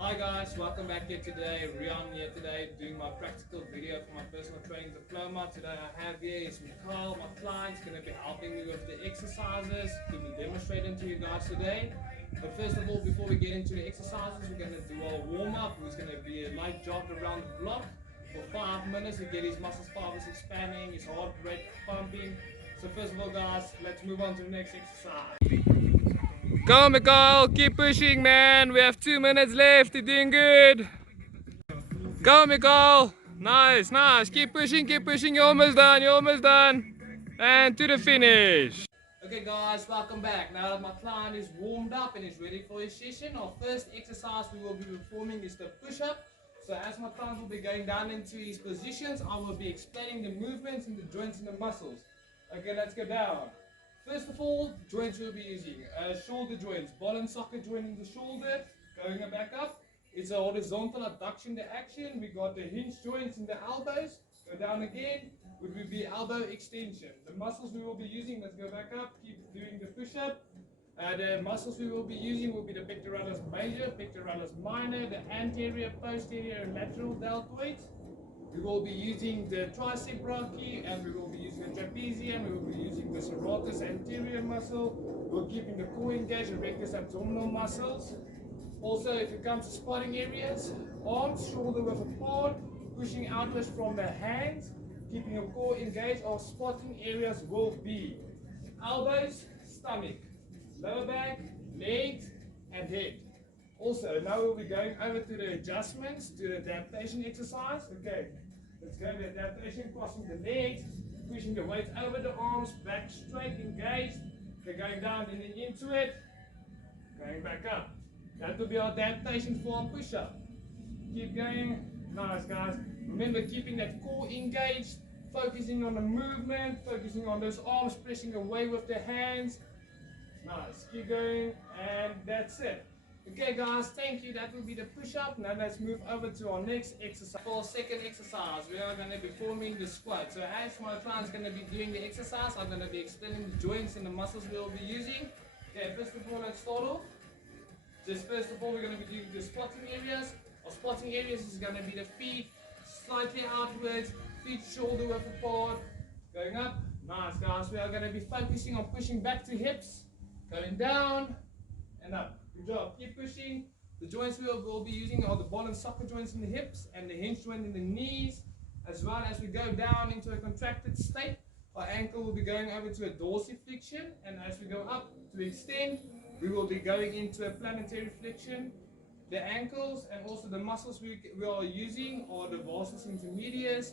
Hi guys, welcome back here today. Rian here today doing my practical video for my personal training diploma. Today I have here is Mikhail, my client, is going to be helping me with the exercises to be demonstrating to you guys today. But first of all, before we get into the exercises, we're going to do our warm-up. It's going to be a light jog around the block for 5 minutes to get his muscle fibers expanding, his heart rate pumping. So first of all guys, let's move on to the next exercise. Go Mikhail, keep pushing man, we have 2 minutes left, you're doing good. Go Mikhail, nice, nice, keep pushing, you're almost done. And to the finish. Okay guys, welcome back. Now that my client is warmed up and is ready for his session, our first exercise we will be performing is the push-up. So as my client will be going down into his positions, I will be explaining the movements in the joints and the muscles. Okay, let's go down. First of all, joints we'll be using. Shoulder joints, ball and socket joint in the shoulder, going back up. It's a horizontal abduction to action. We got the hinge joints in the elbows. Go down again, would be elbow extension. The muscles we will be using, let's go back up, keep doing the push-up. The muscles we will be using will be the pectoralis major, pectoralis minor, the anterior, posterior, and lateral deltoids. We will be using the tricep brachii, and we will be using the trapezium. We will be using the serratus anterior muscle. We're keeping the core engaged, the rectus abdominal muscles. Also, if it comes to spotting areas, arms shoulder width apart, pushing outwards from the hands, keeping your core engaged. Our spotting areas will be elbows, stomach, lower back, legs, and head. Also, now we'll be going over to the adjustments, to the adaptation exercise. Okay, let's go to the adaptation, crossing the legs, pushing the weight over the arms, back straight, engaged. Okay, going down and then into it, going back up. That will be our adaptation for our push-up. Keep going. Nice, guys. Remember, keeping that core engaged, focusing on the movement, focusing on those arms, pressing away with the hands. Nice. Keep going, and that's it. Okay guys, thank you. That will be the push-up. Now let's move over to our next exercise. For our second exercise, we are going to be forming the squat. So as my client is going to be doing the exercise, I'm going to be explaining the joints and the muscles we will be using. Okay, first of all, let's start off. Just first of all, we're going to be doing the squatting areas. Our squatting areas is going to be the feet slightly outwards, feet shoulder width apart, going up. Nice guys, we are going to be focusing on pushing back to hips, going down and up. Good job. Keep pushing. The joints we will be using are the ball and socket joints in the hips and the hinge joint in the knees. As well as we go down into a contracted state, our ankle will be going over to a dorsiflexion, and as we go up to extend, we will be going into a planetary flexion. The ankles and also the muscles we are using are the vastus intermedius,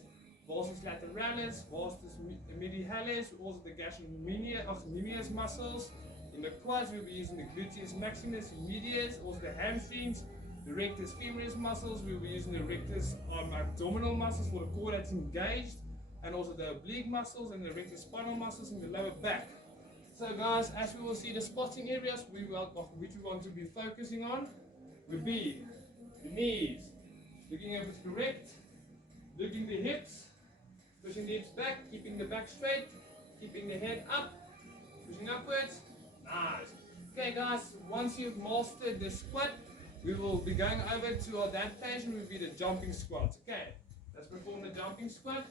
vastus lateralis, vastus medialis, also the gastrocnemius muscles. In the quads, we'll be using the gluteus maximus medius, also the hamstrings, the rectus femoris muscles. We'll be using the rectus abdominal muscles for the core that's engaged, and also the oblique muscles and the rectus spinal muscles in the lower back. So guys, as we will see, the spotting areas which we want to be focusing on will be the knees, looking if it's correct, looking the hips, pushing the hips back, keeping the back straight, keeping the head up, pushing upwards. Nice. Okay guys, once you've mastered the squat, we will be going over to our adaptation, will be the jumping squats. Okay, let's perform the jumping squat.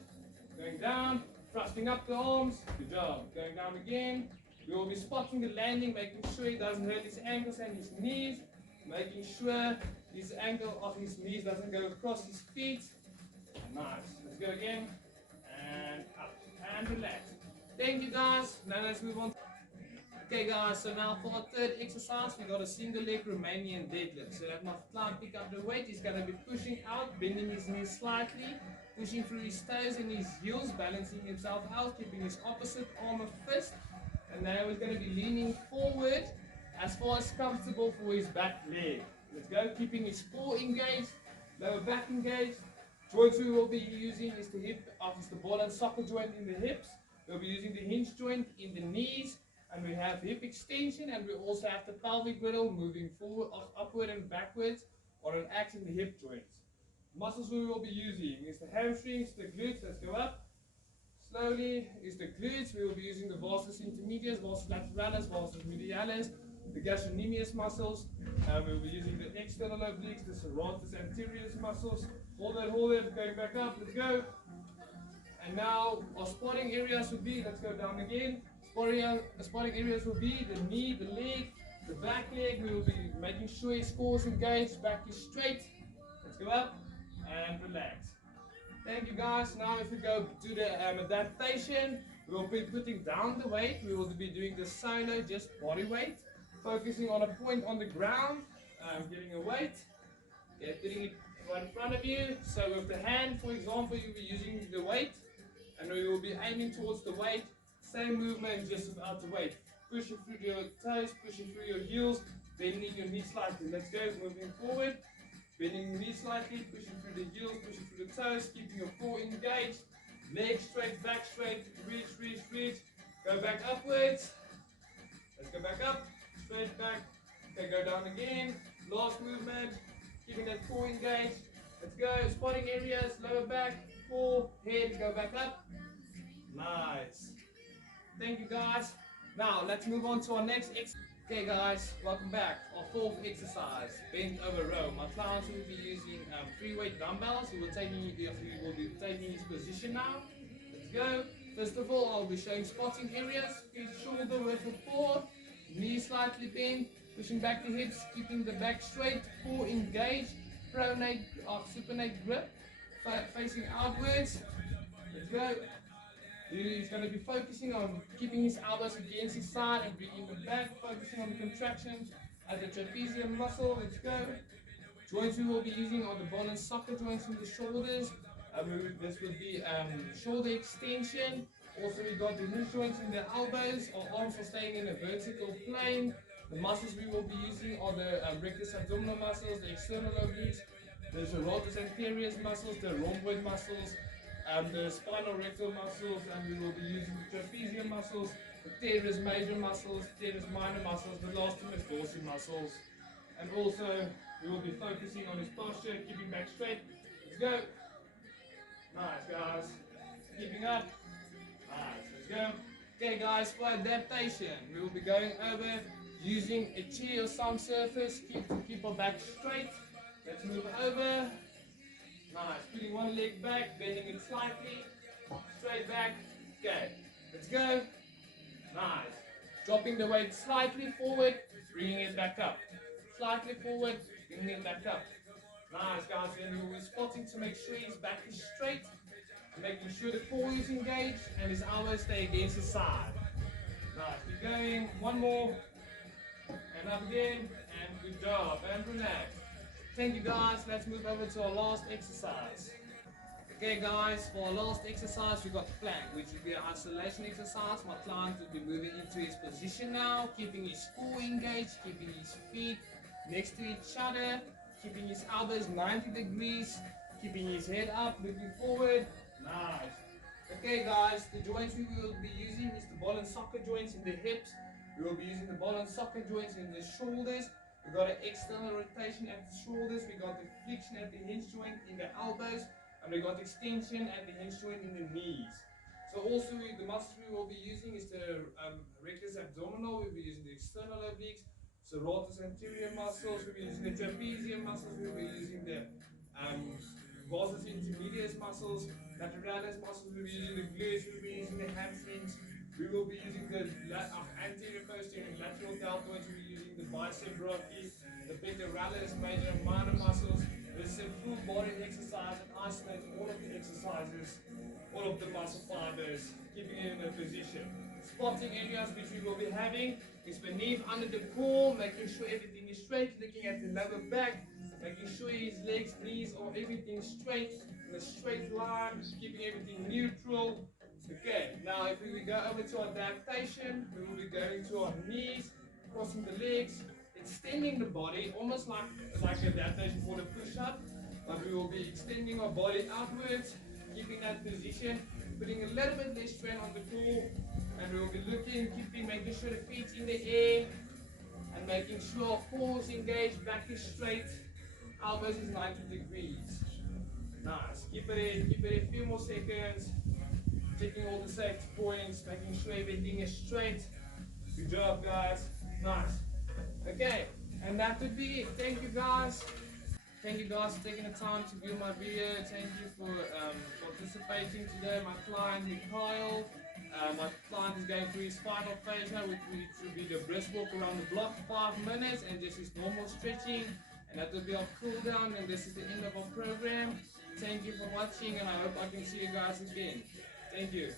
Going down, thrusting up the arms, good job. Going down again, we will be spotting the landing, making sure he doesn't hurt his ankles and his knees, making sure his ankle or his knees doesn't go across his feet. Nice. Let's go again, and up, and relax. Thank you guys, now let's move on. Okay guys, so now for our third exercise, we got a single leg Romanian deadlift. So that my client pick up the weight, he's going to be pushing out, bending his knees slightly, pushing through his toes and his heels, balancing himself out, keeping his opposite arm a fist. And now he's going to be leaning forward as far as comfortable for his back leg. Let's go, keeping his core engaged, lower back engaged. Joints we will be using is the hip, is the ball and socket joint in the hips. We'll be using the hinge joint in the knees. And we have hip extension, and we also have the pelvic girdle moving forward, upward and backwards on an axis in the hip joints. Muscles we will be using is the hamstrings, the glutes. Let's go up. Slowly is the glutes. We will be using the vastus intermedius, vastus lateralis, vastus medialis, the gastrocnemius muscles. We'll be using the external obliques, the serratus anterior muscles. Hold it, going back up, let's go. And now our spotting areas will be, let's go down again. Spotting areas will be the knee, the leg, the back leg. We will be making sure his core is engaged, back is straight. Let's go up and relax. Thank you guys. Now if we go to the adaptation, we will be putting down the weight. We will be doing the solo, just body weight. Focusing on a point on the ground, getting a weight. Okay, putting it right in front of you. So with the hand, for example, you'll be using the weight. And we will be aiming towards the weight. Same movement, just without the weight. Pushing through your toes, pushing through your heels, bending your knees slightly. Let's go, moving forward. Bending the knees slightly, pushing through the heels, pushing through the toes, keeping your core engaged. Legs straight, back straight, reach, reach, reach. Go back upwards. Let's go back up, straight back. Okay, go down again. Last movement, keeping that core engaged. Let's go, spotting areas, lower back, core, head, go back up. Nice. Thank you guys. Now let's move on to our next exercise. Okay guys, welcome back. Our fourth exercise, bent over row. My clients will be using 3-weight dumbbells. We will be taking his position now. Let's go. First of all, I'll be showing spotting areas. Feet shoulder width apart, knees slightly bent, pushing back the hips, keeping the back straight, core engaged, pronate or supinate grip, facing outwards. Let's go. He's going to be focusing on keeping his elbows against his side and bringing them back, focusing on the contraction at the trapezium muscle. Let's go. Joints we will be using are the ball and socket joints in the shoulders. This would be shoulder extension. Also we got the hinge joints in the elbows. Our arms are staying in a vertical plane. The muscles we will be using are the rectus abdominal muscles, the external obliques, the serratus anterior muscles, the rhomboid muscles, the spinal rectal muscles, and we will be using the trapezium muscles, the teres major muscles, teres minor muscles, the last two is dorsal muscles. And also we will be focusing on his posture, keeping back straight. Let's go. Nice guys. Keeping up. Nice. Let's go. Okay guys, for adaptation, we will be going over using a chair or some surface to keep our back straight. Let's move over. Nice. Putting one leg back, bending it slightly. Straight back. Okay. Let's go. Nice. Dropping the weight slightly forward, bringing it back up. Slightly forward, bringing it back up. Nice guys. And we'll be spotting to make sure his back is straight. Making sure the core is engaged and his elbows stay against his side. Nice. Keep going. One more. And up again. And good job. And relax. Thank you guys. Let's move over to our last exercise. Okay guys, for our last exercise we got plank, which will be an isolation exercise. My client will be moving into his position now, keeping his core engaged, keeping his feet next to each other, keeping his elbows 90 degrees, keeping his head up, looking forward. Nice. Okay guys, the joints we will be using is the ball and socket joints in the hips. We will be using the ball and socket joints in the shoulders. We got an external rotation at the shoulders. We got the flexion at the hinge joint in the elbows. And we got extension at the hinge joint in the knees. So also the muscles we will be using is the rectus abdominal. We'll be using the external obliques, serratus anterior muscles. We'll be using the trapezium muscles. We'll be using the vasus intermedius muscles, lateralis muscles. We'll be using the gluteus. We'll be using the hamstrings. We will be using the anterior, posterior, and lateral deltoids. We'll be using the bicep brachii, the pectoralis major and minor muscles. This is a full body exercise and isolates all of the exercises, all of the muscle fibers, keeping it in a position. Spotting areas which we will be having is beneath under the core, making sure everything is straight, looking at the lower back, making sure his legs, knees, or everything straight, in a straight line, keeping everything neutral. Okay, now if we go over to our adaptation, we will be going to our knees, crossing the legs, extending the body, almost like adaptation for the push-up, but we will be extending our body outwards, keeping that position, putting a little bit less strain on the core, and we will be looking, making sure the feet's in the air, and making sure our core is engaged, back is straight, elbows is 90 degrees. Nice. Keep it a few more seconds, checking all the safety points, making sure everything is straight. Good job, guys. Nice. Okay, and that would be it. Thank you guys. Thank you guys for taking the time to view my video. Thank you for participating today. My client Mikhail, my client is going through his final phase now, which will be the brisk walk around the block for 5 minutes and just his normal stretching. And that will be our cool down. And this is the end of our program. Thank you for watching, and I hope I can see you guys again. Thank you.